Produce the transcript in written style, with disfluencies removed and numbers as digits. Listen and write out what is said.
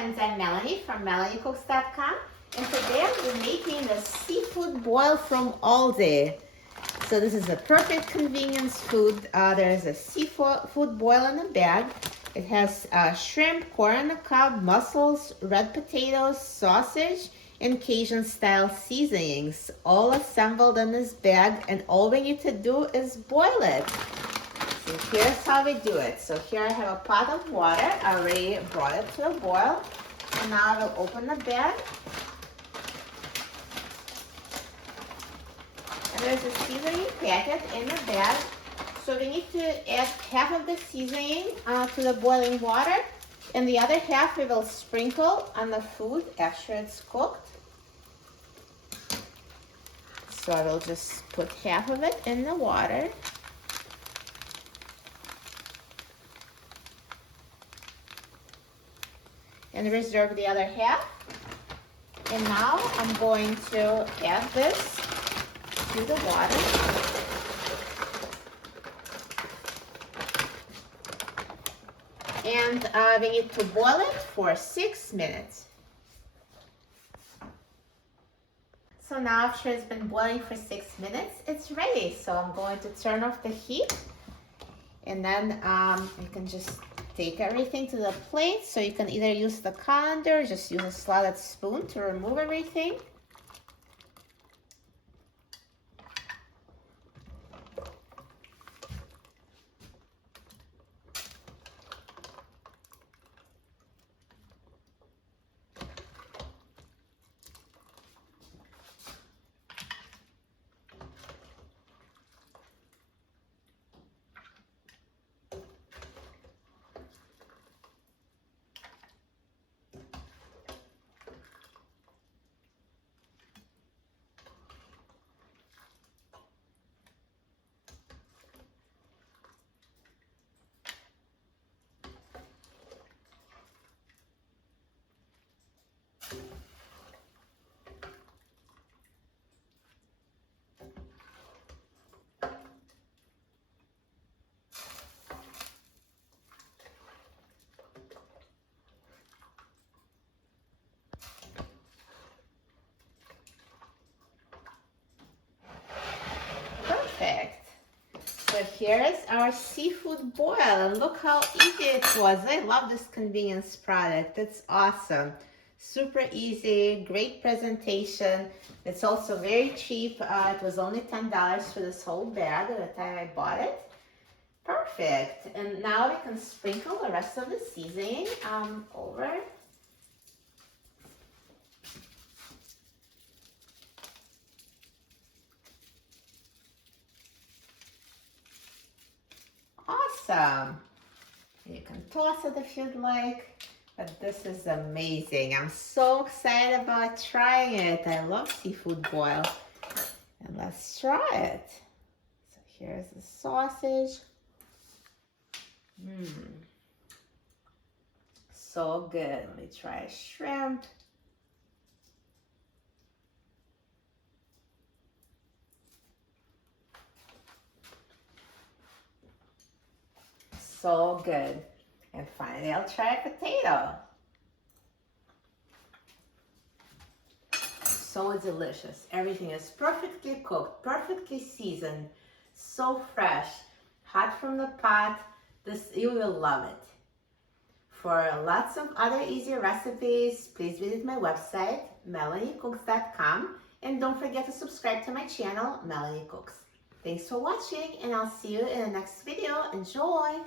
friends, I'm Melanie from melaniecooks.com, and today I'm making the seafood boil from ALDI. So this is a perfect convenience food. There's a seafood boil in a bag. It has shrimp, corn on the cob, mussels, red potatoes, sausage, and Cajun style seasonings, all assembled in this bag, and all we need to do is boil it. So here's how we do it. So here I have a pot of water. I already brought it to a boil. And now I will open the bag. And there's a seasoning packet in the bag. So we need to add half of the seasoning to the boiling water. And the other half we will sprinkle on the food after it's cooked. So I will just put half of it in the water. And reserve the other half. And now I'm going to add this to the water. And we need to boil it for 6 minutes. So now after it's been boiling for 6 minutes, it's ready. So I'm going to turn off the heat. And then you can just take everything to the plate. So you can either use the colander or just use a slotted spoon to remove everything. Perfect. So here's our seafood boil, and look how easy it was. I love this convenience product. It's awesome. Super easy, great presentation. It's also very cheap. It was only $10 for this whole bag at the time I bought it. Perfect. And now we can sprinkle the rest of the seasoning over. Awesome. You can toss it if you'd like, but this is amazing. I'm so excited about trying it. I love seafood boil. And let's try it. So here's the sausage. So good. Let me try shrimp. So good. And finally, I'll try a potato. So delicious. Everything is perfectly cooked, perfectly seasoned, so fresh, hot from the pot. You will love it. For lots of other easy recipes, please visit my website, melaniecooks.com, and don't forget to subscribe to my channel, Melanie Cooks. Thanks for watching, and I'll see you in the next video. Enjoy!